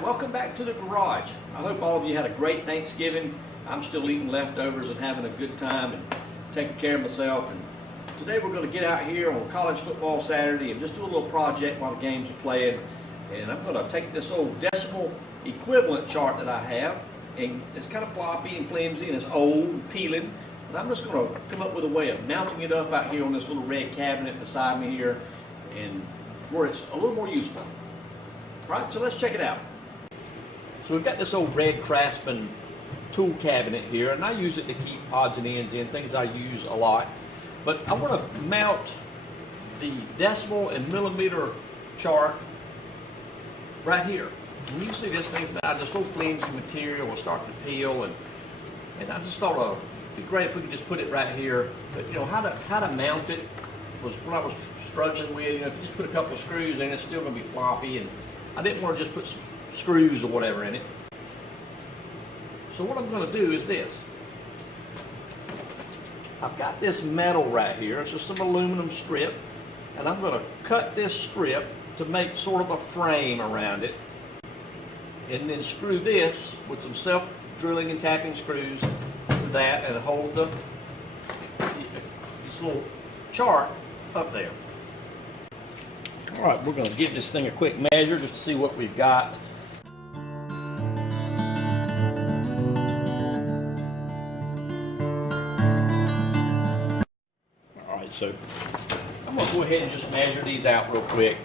Alright, welcome back to the garage. I hope all of you had a great Thanksgiving. I'm still eating leftovers and having a good time and taking care of myself. And today we're going to get out here on college football Saturday and just do a little project while the games are playing. And I'm going to take this old decimal equivalent chart that I have, and it's kind of floppy and flimsy and it's old and peeling. And I'm just going to come up with a way of mounting it up out here on this little red cabinet beside me here, and where it's a little more useful. Right, so let's check it out. So we've got this old red Craftsman tool cabinet here, and I use it to keep odds and ends in, things I use a lot. But I want to mount the decimal and millimeter chart right here. And you see this thing's about this old flimsy material will start to peel, and I just thought it'd be great if we could just put it right here. But you know, how to mount it was what I was struggling with. You know, if you just put a couple of screws in, it's still going to be floppy, and I didn't want to just put some screws or whatever in it. So what I'm going to do is this. I've got this metal right here. It's just some aluminum strip, and I'm going to cut this strip to make sort of a frame around it, and then screw this with some self-drilling and tapping screws to that, and hold this little chart up there. All right, we're going to give this thing a quick measure just to see what we've got. All right, so I'm going to go ahead and just measure these out real quick.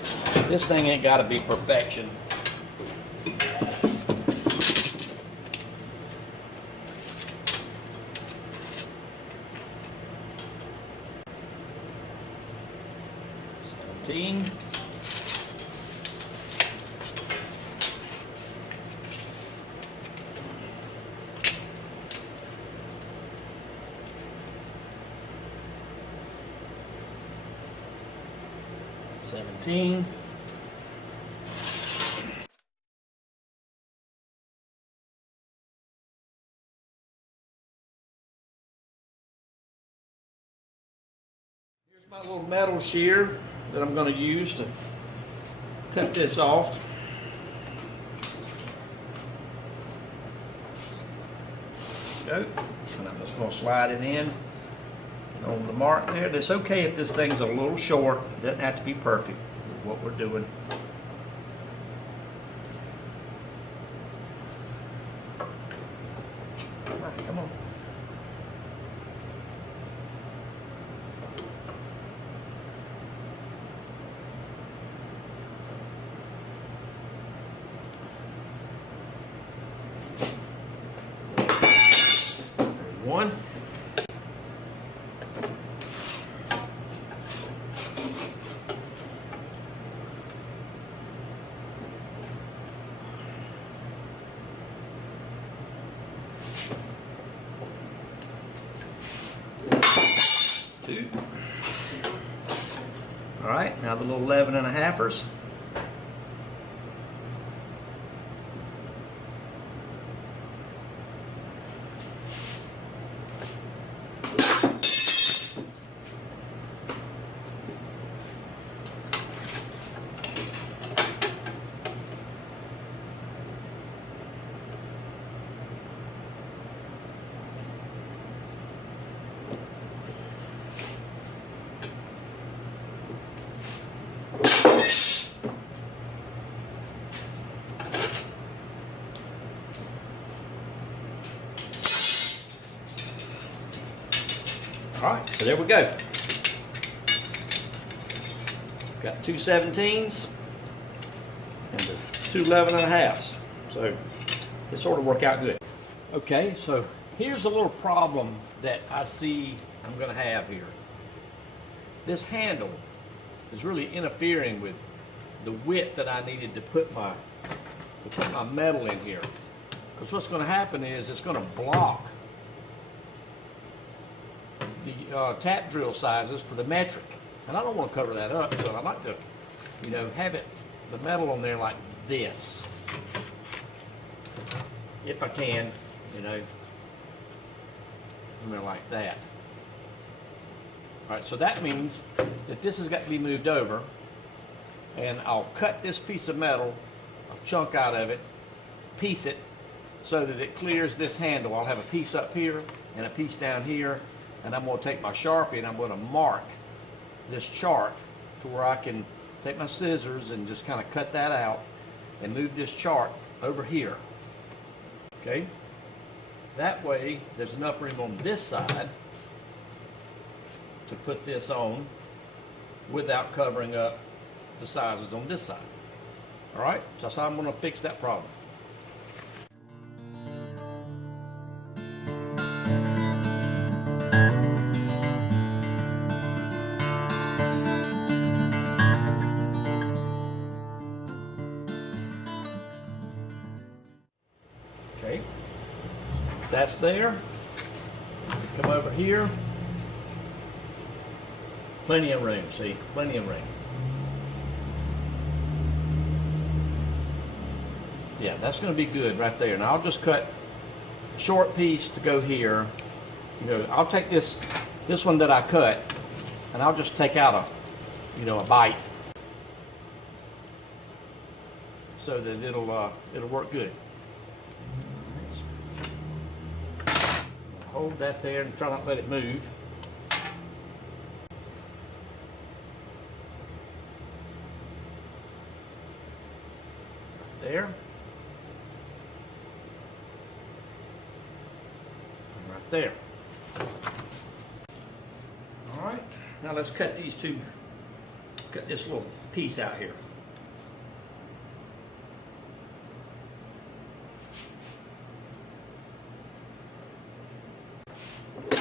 This thing ain't got to be perfection. Seventeen. Here's my little metal shear that I'm going to use to cut this off. Go. And I'm just going to slide it in. On the mark there. It's okay if this thing's a little short. It doesn't have to be perfect with what we're doing. All right, come on. One. Two. All right, now the little 11 and a halfers. All right, so there we go. Got two 17s and the two 11 and a halves. So it sort of worked out good. Okay, so here's a little problem that I see I'm going to have here. This handle is really interfering with the width that I needed to put my metal in here. Because what's going to happen is it's going to block the tap drill sizes for the metric, and I don't want to cover that up, so I like to, you know, have the metal on there like this, if I can, you know, like that. All right, so that means that this has got to be moved over, and I'll cut this piece of metal, a chunk out of it, piece it so that it clears this handle. I'll have a piece up here and a piece down here, and I'm going to take my Sharpie and I'm going to mark this chart to where I can take my scissors and just kind of cut that out and move this chart over here. Okay? That way there's enough room on this side to put this on without covering up the sizes on this side. All right, so that's how I'm going to fix that problem. Okay, that's there. Come over here. Plenty of room, see? Plenty of room. Yeah, that's going to be good right there. Now I'll just cut a short piece to go here. You know, I'll take this one that I cut, and I'll just take out a bite, so that it'll work good. Hold that there and try not to let it move. There. Right there. All right, now let's cut this little piece out here. Here's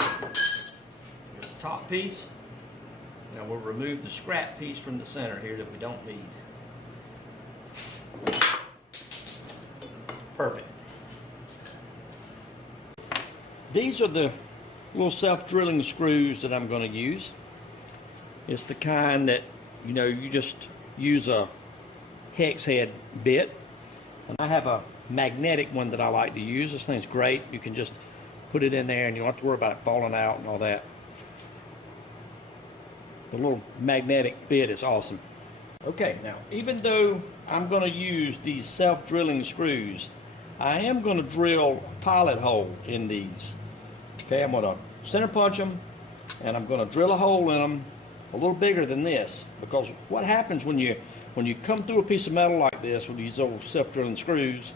the top piece. Now we'll remove the scrap piece from the center here that we don't need. Perfect. These are the little self-drilling screws that I'm going to use. It's the kind that, you just use a hex head bit. And I have a magnetic one that I like to use. This thing's great. You can just put it in there and you don't have to worry about it falling out and all that. The little magnetic bit is awesome. Okay, now, even though I'm going to use these self-drilling screws, I am going to drill a pilot hole in these. Okay, I'm going to center punch them, and I'm going to drill a hole in them a little bigger than this, because what happens when you come through a piece of metal like this with these old self-drilling screws,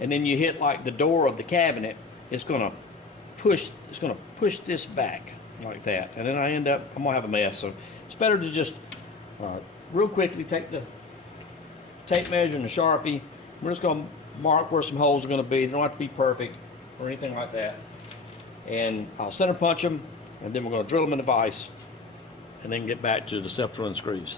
and then you hit like the door of the cabinet, it's going to push this back like that, and then I'm going to have a mess. So it's better to just real quickly take the tape measure and the Sharpie. We're just going to mark where some holes are going to be. They don't have to be perfect or anything like that. And I'll center punch them, and then we're going to drill them in the vise, and then get back to the self-drilling screws.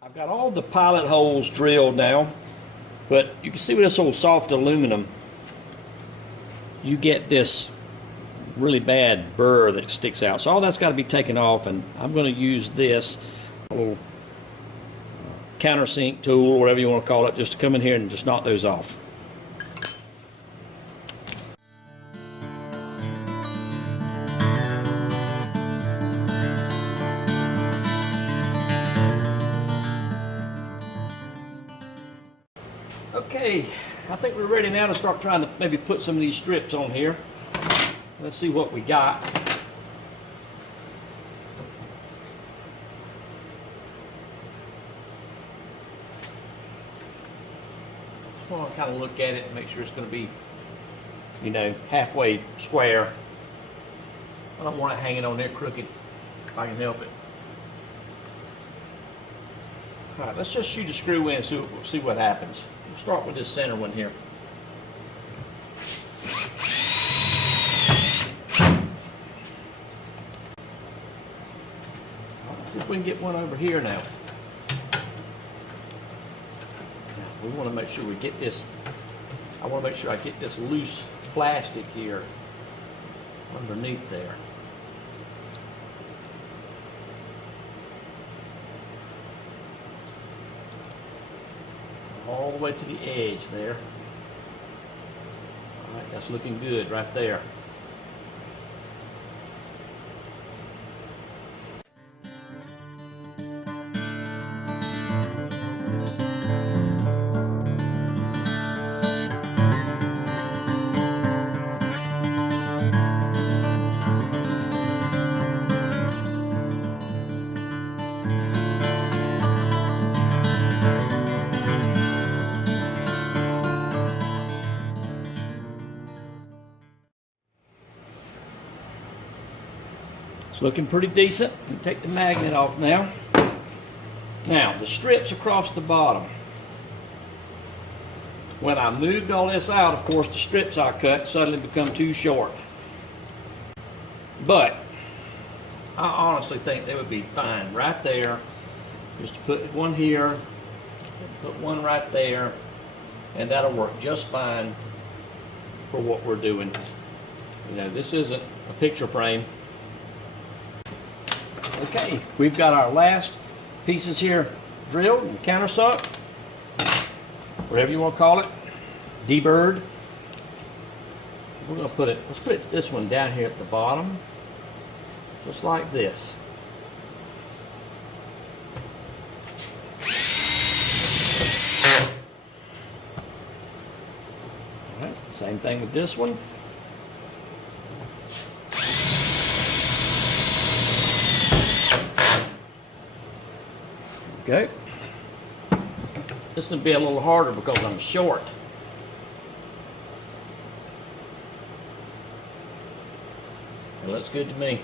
I've got all the pilot holes drilled now, but you can see with this old soft aluminum, you get this really bad burr that sticks out. So all that's got to be taken off, and I'm going to use this little countersink tool, or whatever you want to call it, just to come in here and just knock those off. Okay, I think we're ready now to start trying to maybe put some of these strips on here. Let's see what we got. Just want to kind of look at it and make sure it's going to be, halfway square. I don't want it hanging on there crooked if I can help it. All right, let's just shoot a screw in and see what happens. We'll start with this center one here. if we can get one over here now. We want to make sure we get this, I want to make sure I get this loose plastic here underneath there. All the way to the edge there. All right, that's looking good right there. It's looking pretty decent. We take the magnet off now. Now, the strips across the bottom. When I moved all this out, of course, the strips I cut suddenly become too short. But I honestly think they would be fine right there. Just to put one here, put one right there, and that'll work just fine for what we're doing. You know, this isn't a picture frame. Okay, we've got our last pieces here drilled and countersunk, whatever you want to call it, deburred. We're going to put it, let's put this one down here at the bottom, just like this. All right, same thing with this one. Okay. This will be a little harder because I'm short. It looks good to me.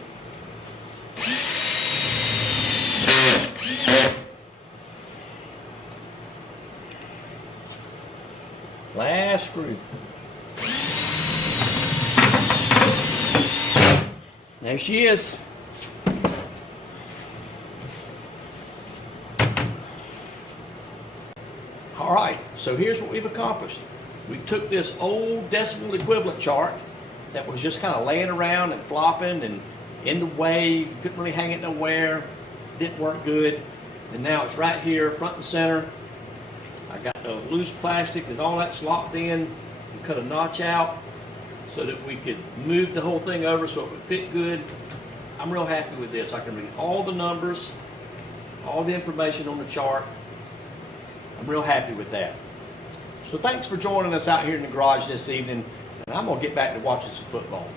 Last screw. There she is. All right, so here's what we've accomplished. We took this old decimal equivalent chart that was just kind of laying around and flopping and in the way, you couldn't really hang it nowhere, didn't work good, and now it's right here, front and center. I got the loose plastic and all that's locked in. We cut a notch out so that we could move the whole thing over so it would fit good. I'm real happy with this. I can read all the numbers, all the information on the chart. I'm real happy with that. So thanks for joining us out here in the garage this evening, and I'm going to get back to watching some football.